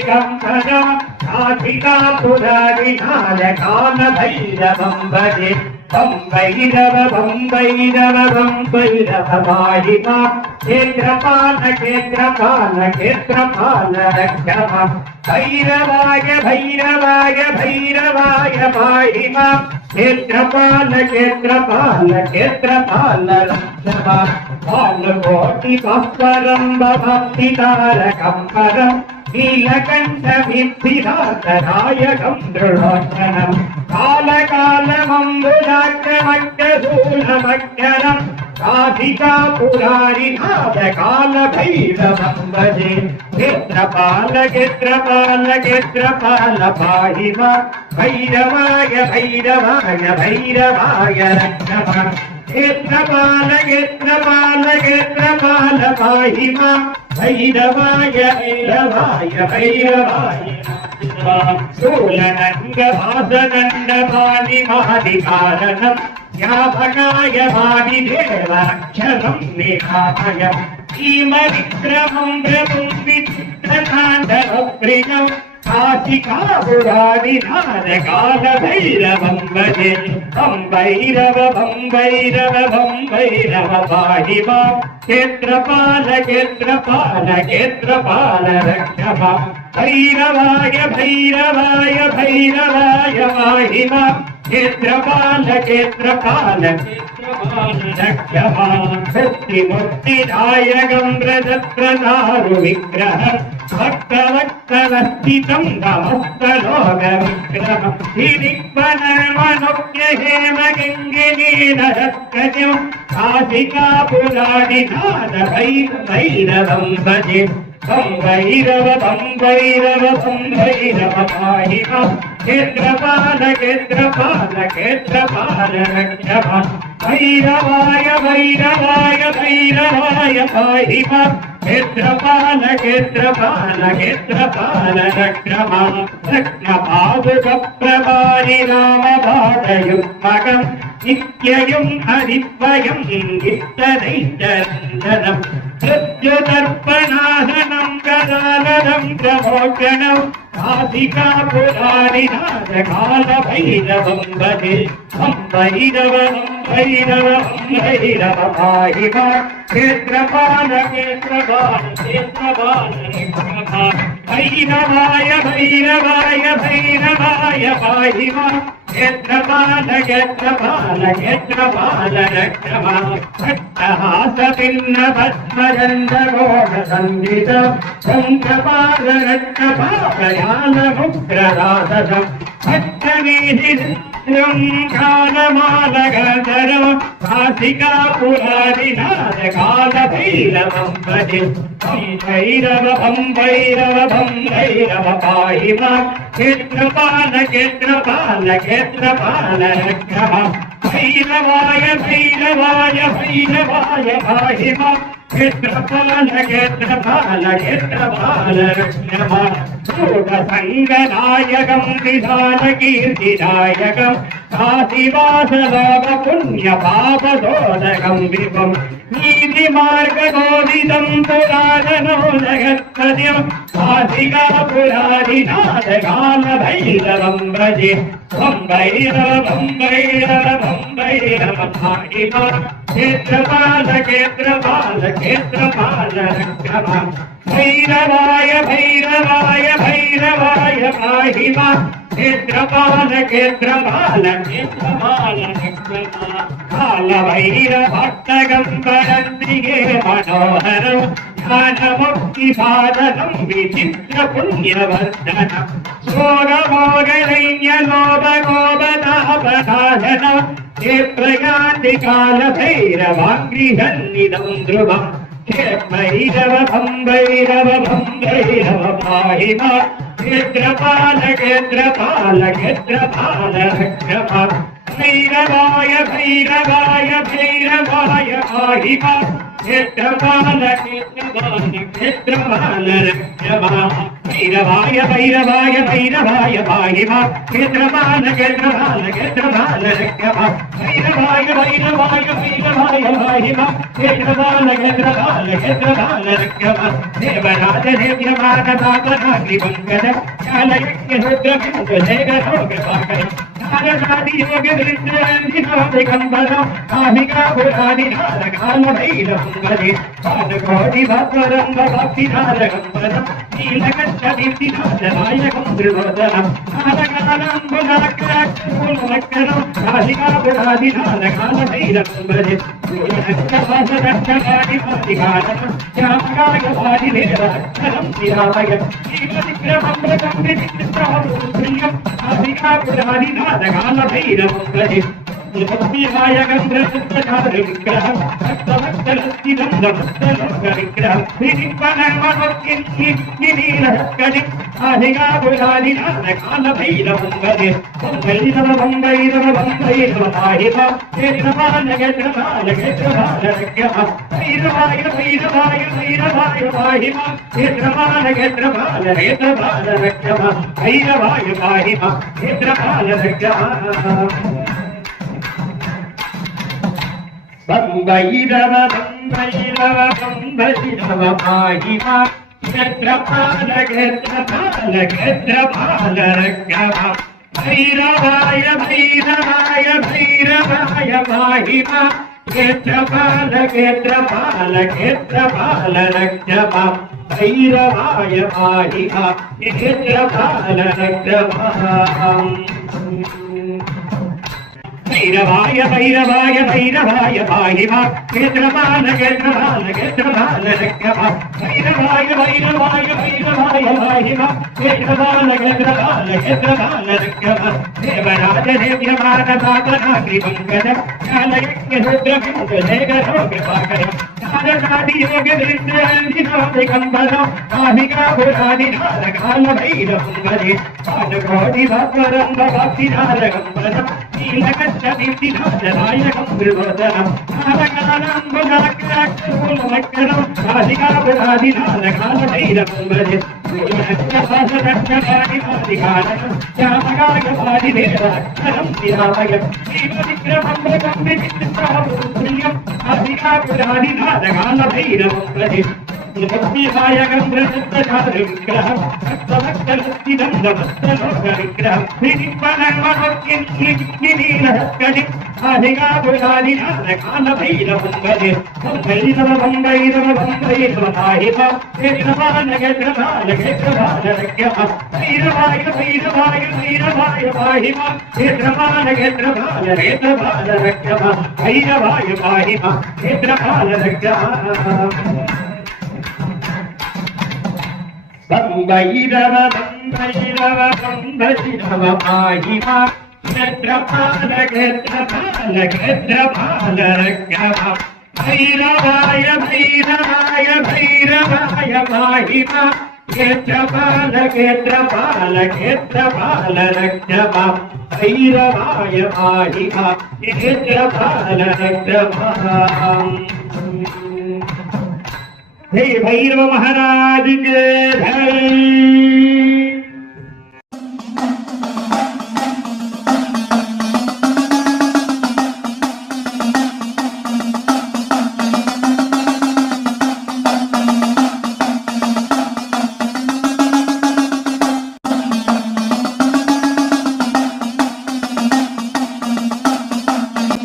दिगम्बरा काशिकापुरारिणाय कालभैरवं भजे बं भैरव पाहि मां क्षेत्रपाल रक्ष मां भैरवाय पाहि मां क्षेत्रपाल रक्ष मां भानुकोटिपरं भक्तितारकं परं नीलकण्ठविद्धिरातरायकं दृढोत्तरं कालकालमम्बुजाक्षमक्षशूलमक्षरं काशिकापुरारिनाथ कालभैरवं भजे क्षेत्रपाल पाहि मां भैरवाय रक्ष मां क्षेत्रपाल पाहि मां भैरवाय शूलनन्दवासदण्डपाणिमादिकारणं याभगाय वादिदेवाक्षरं निधाय भीमविक्रमं प्रभुं विचित्रताण्डवप्रियं काशिकापुरारिनाथ कालभैरवं भजे बं भैरव पाहि मां क्षेत्रपाल रक्ष मां भैरवाय पाहि मां क्षेत्रपाल रक्ष मां मुक्तिदायकं व्रजप्रदारुविग्रहं भक्तवत्सवस्थितं नमस्तलोकविग्रहं गिरिवनमनुज्ञहेमगिङ्गिनीनरत्कजं काशिकापुरारिनाथ भैरवं भजे बं भैरव पाहि मां क्षेत्रपाल रक्ष मां भैरवाय पाहि मां क्षेत्रपाल रक्ष मां रत्नपादुकप्रभारि रामभागयुग्मकं नित्ययुं हरिद्वयं गित्तदैत्यरञ्जनं मृत्युतर्पणाहनं गदानदं प्रमोचनं काशिकापुरारिनाथ कालभैरवं भजे बं भैरव पाहि मां क्षेत्रपाल भैरवाय पाहि मां क्षेत्रपाल रक्ष मां भट्टहासभिन्नभस्मजन्दघोषसङ्गीतं शङ्खपाल रक्षपालयानमुग्रराधसं भट्टवीधिं कालमालगधरं काशिकापुरारिनाथ कालभैरवं भजे बं भैरव पाहि मां क्षेत्रपाल रक्ष मां भैरवाय पाहि मां क्षेत्रपाल रक्ष मां योगसङ्गनायकं विधानकीर्तिदायकं काशीवासलोकपुण्यपापशोधकं विभुं नीतिमार्गगोविदं पुरातनो जगत्पद्यं काशिकापुरारिनाथ कालभैरवं भजे बं भैरव पाहि मां क्षेत्रपाल रक्ष मां भैरवाय पाहि मां क्षेत्रपाल कालभैरभक्तगम्बरन्दिगे मनोहरं ज्ञानमुक्तिसाधनं विचित्रपुण्यवर्धनं शोरमोगदैन्यलोभगोपतापनाशनं क्षेत्रयान्ति कालभैरवाङ्गृहन्निदं ध्रुवम् भैरव पाहि मां क्षेत्रपाल रक्ष मां भैरवाय पाहि मां क्षेत्रपाल क्षेत्रपाल रक्षमा भैरवाय भैरवाय भैरवाय पाहि मां क्षेत्रपाल क्षेत्रपाल क्षेत्रपाल रक्षमा भैरवाय भैरवाय भैरवाय पाहि मां क्षेत्रपाल क्षेत्रपाल क्षेत्रपाल रक्षमा देवराज देव्यमानपापनाग्निपङ्कज कालयज्ञरुद्रबिन्दुशेखरोग्रपाकरम् नारदादियोगदृष्टान्तिनादिकम्बरम् कामिकापुरादिनारकालभैरवम्बरे पादकोटिभद्ररङ्गभक्तिनारकम्बरम् नीलकण्ठदीप्तिनाथनायकं त्रिलोचनम् नारकालाम्बुलाक्राक्षूलमक्करम् कालिकापुरादिनारकालभैरवम्बरे सूर्यनक्षवासदक्षकादिपादिकारणम् श्यामकायवादिनिरक्षरम् श्रीरामयम् श्रीमतिक्रमम्रकम् विचित्रमप्रियम् कालिकापुरादिनारकालभैरवम्बरे लक्ष्मीहाय गन्धर्वविग्रहं भक्तवत्सलस्थिरं श्रीनिपनमनोकिन्निनीलहस्कलिं कालिकापुरादिनारकालभैरवम्बरे वम्बैरव पाहिमा क्षेत्रपालक्षेत्रपालक्षेत्रपालरक्षः भैरवाय भैरवाय भैरवाय पाहिमा क्षेत्रपालक्षेत्रपालक्षेत्रपालरक्षः भैरवाय पाहिमा क्षेत्रपालरक्षः बम्बैरव बम्बैरव बम्बैरव पाहिमा क्षेत्रपाल क्षेत्रपाल क्षेत्रपाल रक्षः भैरवाय भैरवाय भैरवाय पाहिमा क्षेत्रपाल क्षेत्रपाल क्षेत्रपाल रक्षः भैरवाय पाहिमा क्षेत्रपाल रक्षः भैरवाय भैरवाय भैरवाय पाहि मां क्षेत्रपाल क्षेत्रपाल क्षेत्रपाल रक्षः भैरवाय भैरवाय भैरवाय पाहि मां क्षेत्रपाल क्षेत्रपाल क्षेत्रपाल रक्षः देवराज देव्यमानपापनाग्निपङ्कज कालयज्ञरुद्रबिन्दुशेखरोग्रपाकरम् नारदादियोगदृष्टान्तिनादिकम्बरम् कामिकापुरादिनारकालभैरवम्बरे पादकोटिभद्ररङ्गभक्तिनारकम्बरम् नीलकण्ठदीप्तिनाथनायकं त्रिलोचनम् नारकालाम्बुलाक्राक्षूलमक्करम् कालिकापुरादिनारकालभैरवम्बरे सूर्यनक्षवासदक्षकादिपादिकारणम् श्यामकायवादिनिरक्षरम् श्रीरामयम् श्रीमतिक्रमम्रकम् विचित्रमप्रियम् कालिकापुरादिनारकालभैरवम्बरे लक्ष्मीहाय गन्धर्वविग्रहं भक्तवत्सलस्थिरं नमस्तलोकविग्रहं श्रीनिपनमनोकिन्निनीलहस्कलिं कालिकापुरादिनारकालभैरवम्बरे वम्बैरव वम्बैरव वम्बैरव पाहिमा क्षेत्रपाल क्षेत्रपाल क्षेत्रपाल रक्षः भैरवाय भैरवाय भैरवाय पाहिमा क्षेत्रपाल क्षेत्रपाल क्षेत्रपाल रक्षः भैरवाय पाहिमा क्षेत्रपाल रक्षः बम्बैरव बम्बैरव बम्बैरव पाहिमा क्षेत्रपाल क्षेत्रपाल क्षेत्रपाल रक्षः भैरवाय भैरवाय भैरवाय पाहिमा क्षेत्रपाल क्षेत्रपाल क्षेत्रपाल रक्षः भैरवाय पाहिमा क्षेत्रपाल रक्षः हे भैरव महाराज के जय।